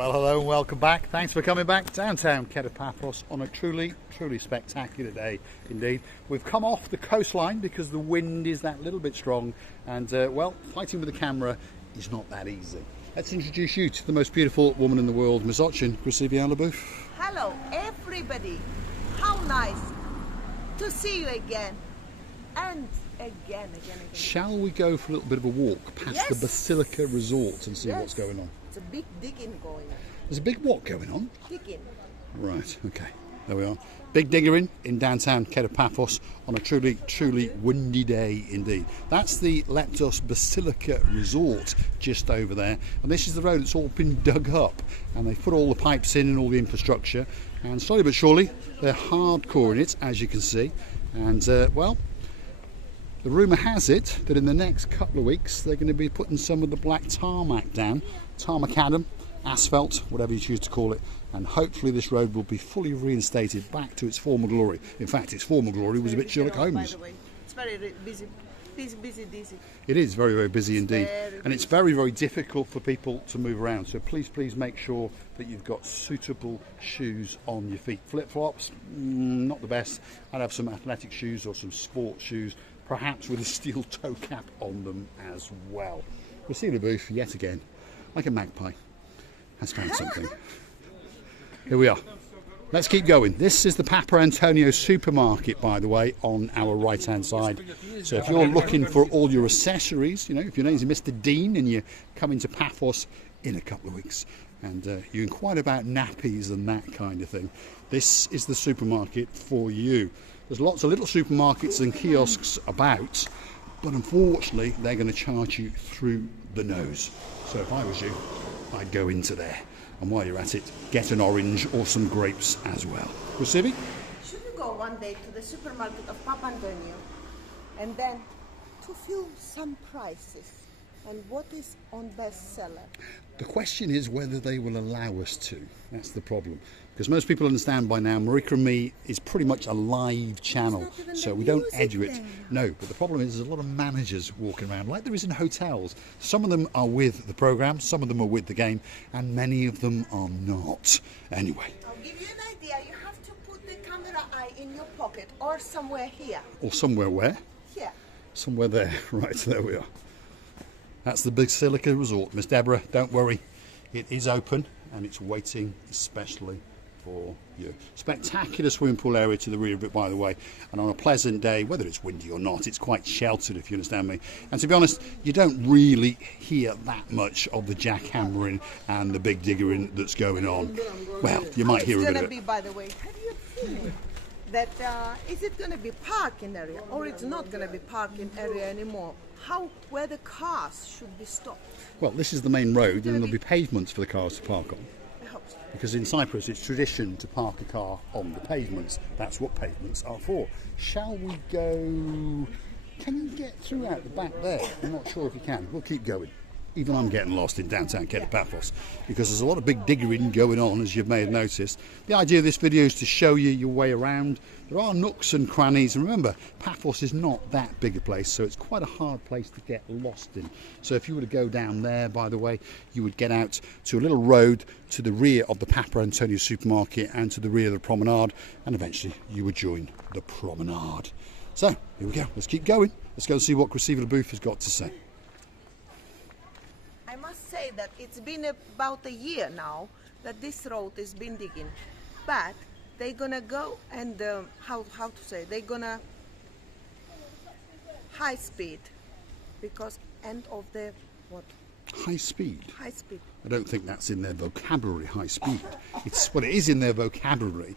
Well, hello and welcome back. Thanks for coming back. Downtown Paphos on a truly spectacular day indeed. We've come off the coastline because the wind is that little bit strong and, well, fighting with the camera is not that easy. Let's introduce you to the most beautiful woman in the world, Ms. Ochin, Eyewear. Hello, everybody. How nice to see you again. And again. Shall we go for a little bit of a walk past the Basilica Resort and see what's going on? It's a big digging going on. There's a big what going on? Digging. Right, okay, there we are. Big diggering in downtown Paphos on a truly windy day indeed. That's the Leptos Basilica Resort just over there. And this is the road that's all been dug up. And they've put all the pipes in and all the infrastructure. And slowly but surely, they're hardcore in it, as you can see. And, well, the rumour has it that in the next couple of weeks they're going to be putting some of the black tarmac down, tarmacadam, asphalt, whatever you choose to call it, and hopefully this road will be fully reinstated back to its former glory. In fact, its former glory was a bit Sherlock Holmes. By the way. It's very busy. It is very busy indeed, and it's very difficult for people to move around. So please make sure that you've got suitable shoes on your feet. Flip-flops, not the best. I'd have some athletic shoes or some sports shoes, perhaps with a steel toe cap on them as well. We'll see the booth yet again, like a magpie has found something. Here we are. Let's keep going. This is the Papa Antonio supermarket, by the way, on our right hand side. So if you're looking for all your accessories, you know, if your name's Mr. Dean and you're coming to Paphos in a couple of weeks and you inquired about nappies and that kind of thing, this is the supermarket for you. There's lots of little supermarkets and kiosks about, but unfortunately they're going to charge you through the nose. So if I was you, I'd go into there. And while you're at it, get an orange or some grapes as well. Recibi? Should we go one day to the supermarket of Papa Antonio and then to feel some prices and what is on bestseller? The question is whether they will allow us to. That's the problem. Because most people understand by now, Marika and Me is pretty much a live channel, so we don't edit it. No, but the problem is there's a lot of managers walking around, like there is in hotels. Some of them are with the programme, some of them are with the game, and many of them are not. Anyway. I'll give you an idea. You have to put the camera eye in your pocket or somewhere here. Or somewhere where? Here. Somewhere there. Right, there we are. That's the Basilica Resort. Miss Deborah, don't worry. It is open and it's waiting especially for you. Spectacular swimming pool area to the rear of it, by the way, and on a pleasant day, whether it's windy or not, it's quite sheltered, if you understand me. And to be honest, you don't really hear that much of the jackhammering and the big diggering that's going on. Well, you might hear a bit of it. Be, by the way, have you seen it? That is it going to be parking area or it's not going to be parking area anymore? Where the cars should be stopped? Well, this is the main road, and there'll be pavements for the cars to park on. I hope so. Because in Cyprus it's tradition to park a car on the pavements. That's what pavements are for. Shall we go? Can you get through out the back there? I'm not sure if you can. We'll keep going. Even I'm getting lost in downtown Paphos because there's a lot of big diggering going on, as you may have noticed. The idea of this video is to show you your way around. There are nooks and crannies, and remember, Paphos is not that big a place, so it's quite a hard place to get lost in. So if you were to go down there, by the way, you would get out to a little road to the rear of the Papa Antonio supermarket and to the rear of the promenade, and eventually you would join the promenade. So here we go. Let's keep going. Let's go and see what Crisivia Booth has got to say. I must say that it's been about a year now that this road has been digging, but they're gonna go and how to say, they're gonna high speed because end of the what? High speed? High speed. I don't think that's in their vocabulary, high speed. It's well, it is in their vocabulary,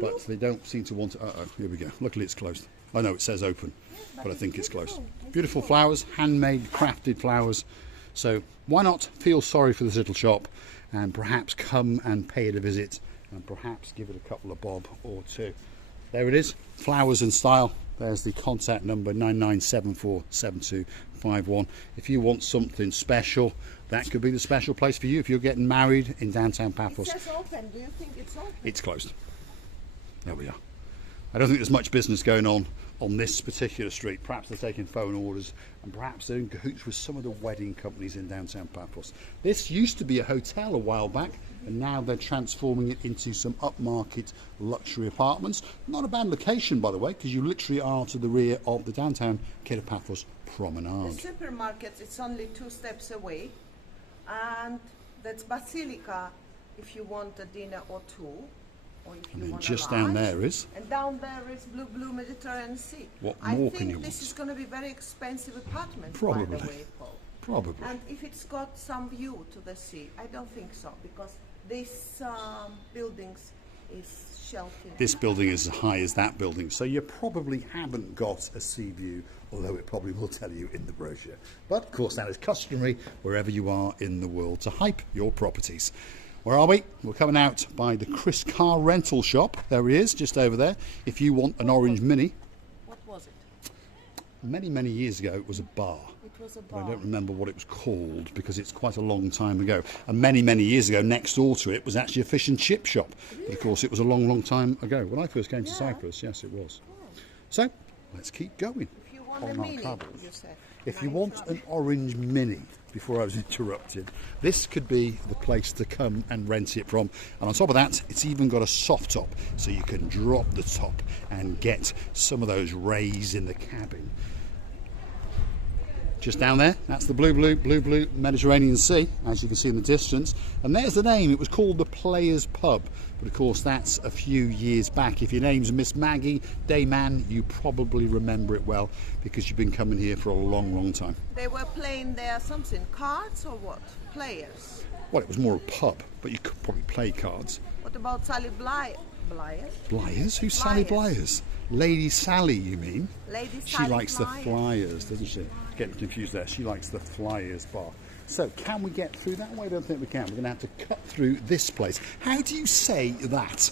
but they don't seem to want to. Here we go. Luckily it's closed. I know it says open, but I think it's closed. Beautiful flowers, handmade, crafted flowers. So why not feel sorry for this little shop and perhaps come and pay it a visit and perhaps give it a couple of bob or two. There it is, flowers in style. There's the contact number 99747251. If you want something special, that could be the special place for you if you're getting married in downtown Paphos. It says open. Do you think it's open? It's closed. There we are. I don't think there's much business going on on this particular street. Perhaps they're taking phone orders, and perhaps they're in cahoots with some of the wedding companies in downtown Paphos. This used to be a hotel a while back, and now they're transforming it into some upmarket luxury apartments. Not a bad location, by the way, because you literally are to the rear of the downtown Kato Paphos promenade. The supermarket, it's only 2 steps away, and that's Basilica if you want a dinner or two, or if you want just a lunch. down there is, and down there is blue Mediterranean Sea. What I more think can you this want? is going to be very expensive apartment, Probably. by the way, Paul. Probably. And if it's got some view to the sea, I don't think so, because this buildings is sheltered. This building is as high as that building, so you probably haven't got a sea view, although it probably will tell you in the brochure. But of course that is customary wherever you are in the world to hype your properties. Where are we? We're coming out by the Chris car rental shop. There he is, just over there. If you want an orange Mini. What was it? Many years ago it was a bar. It was a But bar. I don't remember what it was called because it's quite a long time ago. And many years ago, next door to it was actually a fish and chip shop. But of course, it was a long time ago. When I first came to Cyprus, yes, it was. So, let's keep going. If you want on a our mini, travels. you said. If you want an orange Mini, before I was interrupted, this could be the place to come and rent it from. And on top of that, it's even got a soft top, so you can drop the top and get some of those rays in the cabin. Just down there, that's the blue Mediterranean Sea, as you can see in the distance. And there's the name. It was called the Players Pub. But of course, that's a few years back. If your name's Miss Maggie Dayman, you probably remember it well because you've been coming here for a long time. They were playing there something, cards or what? Players. Well, it was more a pub, but you could probably play cards. What about Sally Blyers? Blyers? Who's Sally Blyers? Lady Sally, you mean? Lady She Sally likes the Blyers. Flyers, doesn't she? Getting confused there. She likes the Flyers bar. So, can we get through that way? I don't think we can. We're going to have to cut through this place. How do you say that?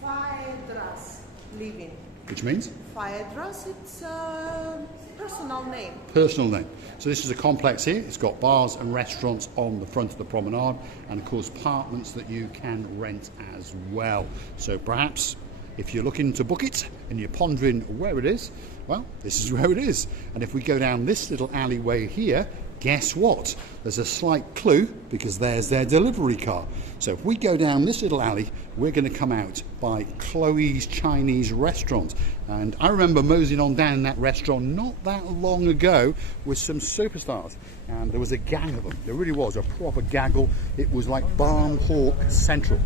Phaedras living. Which means? Phaedras, it's a personal name. Personal name. So this is a complex here. It's got bars and restaurants on the front of the promenade, and of course apartments that you can rent as well. So perhaps if you're looking to book it and you're pondering where it is, well, this is where it is. And if we go down this little alleyway here, guess what? There's a slight clue because there's their delivery car. So if we go down this little alley, we're going to come out by Chloe's Chinese restaurant. And I remember moseying on down that restaurant not that long ago with some superstars. And there was a gang of them. There really was a proper gaggle. It was like Barn Hawk Central.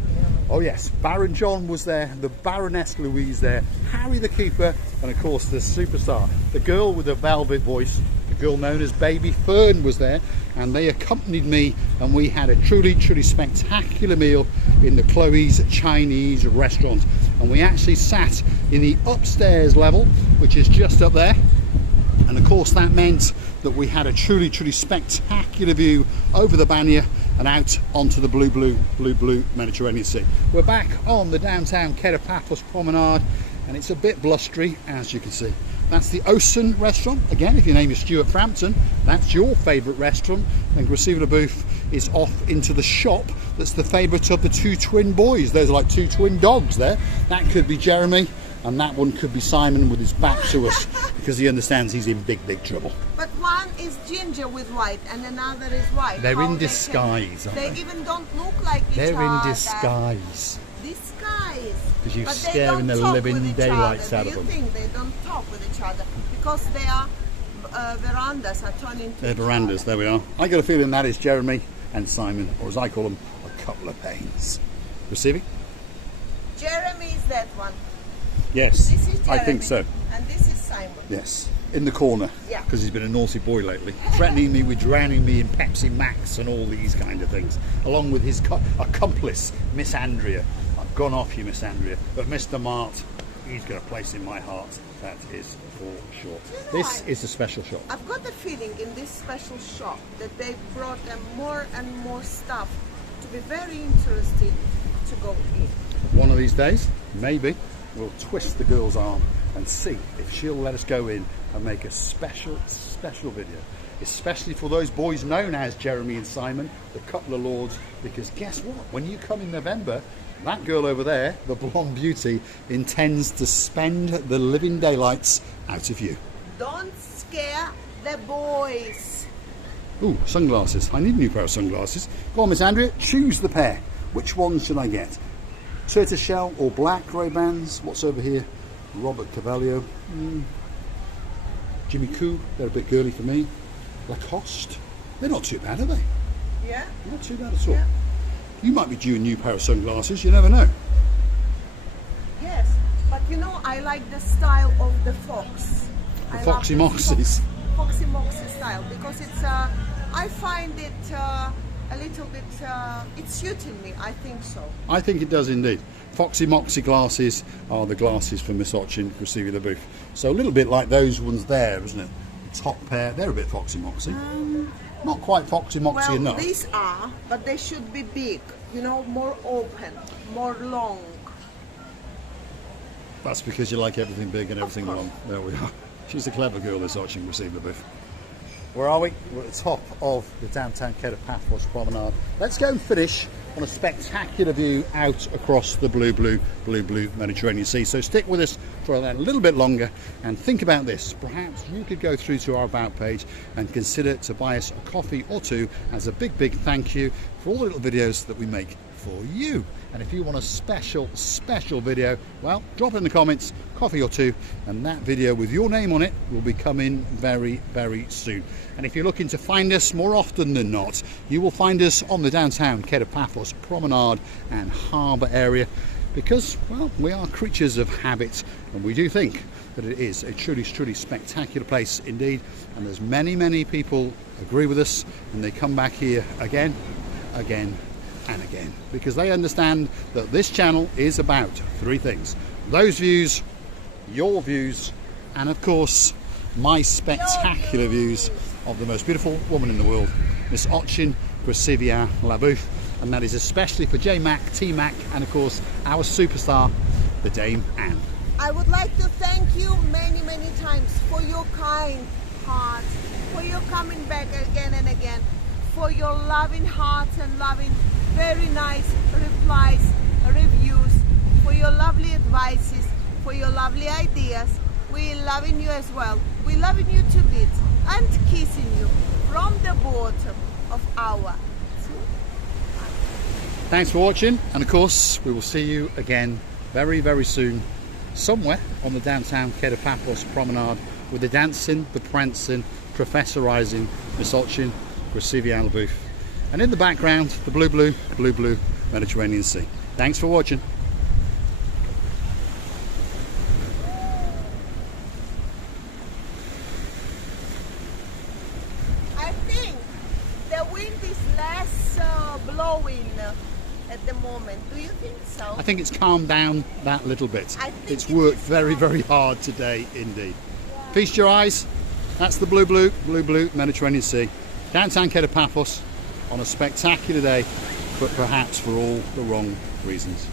Oh yes, Baron John was there, the Baroness Louise there, Harry the Keeper, and of course the superstar, the girl with the velvet voice, the girl known as Baby Fern was there, and they accompanied me, and we had a truly spectacular meal in the Chloe's Chinese restaurant. And we actually sat in the upstairs level, which is just up there. And of course that meant that we had a truly spectacular view over the Banya and out onto the blue Mediterranean Sea. We're back on the downtown Kato Paphos promenade, and it's a bit blustery, as you can see. That's the Ocean restaurant. Again, if your name is Stuart Frampton, that's your favourite restaurant. And receiving a booth is off into the shop that's the favourite of the two twin boys. Those are like two twin dogs there. That could be Jeremy, and that one could be Simon with his back to us because he understands he's in big trouble. But one is ginger with white and another is white. They're How in they disguise, can, aren't they even don't look like each other. They're in disguise. Disguise. Because you're But they scaring don't the talk living with each daylights other. out of them. Do you think they don't talk with each other? Because their verandas are turning to They're each verandas, other. there we are. I got a feeling that is Jeremy and Simon, or as I call them, a couple of pains. Receiving? Jeremy is that one. Yes, This is Jeremy. I think so. And this is Simon. Yes, in the corner, Yeah. because he's been a naughty boy lately, threatening me with drowning me in Pepsi Max and all these kind of things, along with his accomplice, Miss Andrea. I've gone off you, Miss Andrea, but Mr. Mart, he's got a place in my heart, that is for sure. This is a special shop. I've got the feeling in this special shop that they brought them more and more stuff to be very interesting to go in. One of these days, maybe, we'll twist the girl's arm and see if she'll let us go in and make a special video, especially for those boys known as Jeremy and Simon, the couple of lords, because guess what? When you come in November, that girl over there, the blonde beauty, intends to spend the living daylights out of you. Don't scare the boys. Ooh, sunglasses. I need a new pair of sunglasses. Go on, Miss Andrea, choose the pair. Which ones should I get? Tortoiseshell or black Ray-Bans? What's over here? Robert Cavallo. Jimmy Coo, they're a bit girly for me. Lacoste, they're not too bad, are they? Yeah. Not too bad at all. Yeah. You might be due a new pair of sunglasses, you never know. Yes, but you know, I like the style of the fox. The Foxy Moxies. Foxy Moxie style, because it's, I find it a little bit, it's suiting me, I think so. I think it does indeed. Foxy Moxie glasses are the glasses for Miss Ochin, Krasivi LaBouffe. So a little bit like those ones there, isn't it? The top pair, they're a bit Foxy Moxie. Not quite Foxy Moxie enough. Well, these are, but they should be big, you know, more open, more long. That's because you like everything big and everything long. There we are. She's a clever girl, this Ochin, Krasivi LaBouffe. Where are we? We're at the top of the downtown Kato Paphos promenade. Let's go and finish on a spectacular view out across the blue Mediterranean Sea. So stick with us for a little bit longer and think about this. Perhaps you could go through to our About page and consider to buy us a coffee or two as a big thank you for all the little videos that we make for you. And if you want a special video, well, drop it in the comments, coffee or two, and that video with your name on it will be coming very soon. And if you're looking to find us more often than not, you will find us on the downtown Kato Paphos promenade and harbour area, because, well, we are creatures of habit, and we do think that it is a truly spectacular place indeed. And there's many people agree with us, and they come back here again and again, because they understand that this channel is about three things: those views, your views, and of course my spectacular views of the most beautiful woman in the world, Miss Ochin Krasivi LaBouffe. And that is especially for J-Mac, T-Mac, and of course our superstar, the Dame Anne. I would like to thank you many times for your kind heart, for your coming back again and again, for your loving hearts and loving very nice replies, reviews, for your lovely advices, for your lovely ideas. We're loving you as well. We're loving you to bits and kissing you from the bottom of our. Thanks for watching, and of course we will see you again very soon, somewhere on the downtown Kato Paphos promenade, with the dancing, the prancing, professorizing Miss Ochin Krasivi LaBouffe, and in the background the blue Mediterranean Sea. Thanks for watching. I think the wind is less blowing at the moment. Do you think so? I think it's calmed down that little bit. It's worked very hard today indeed. Yeah. Feast your eyes. That's the blue Mediterranean Sea. Downtown Kato Paphos on a spectacular day, but perhaps for all the wrong reasons.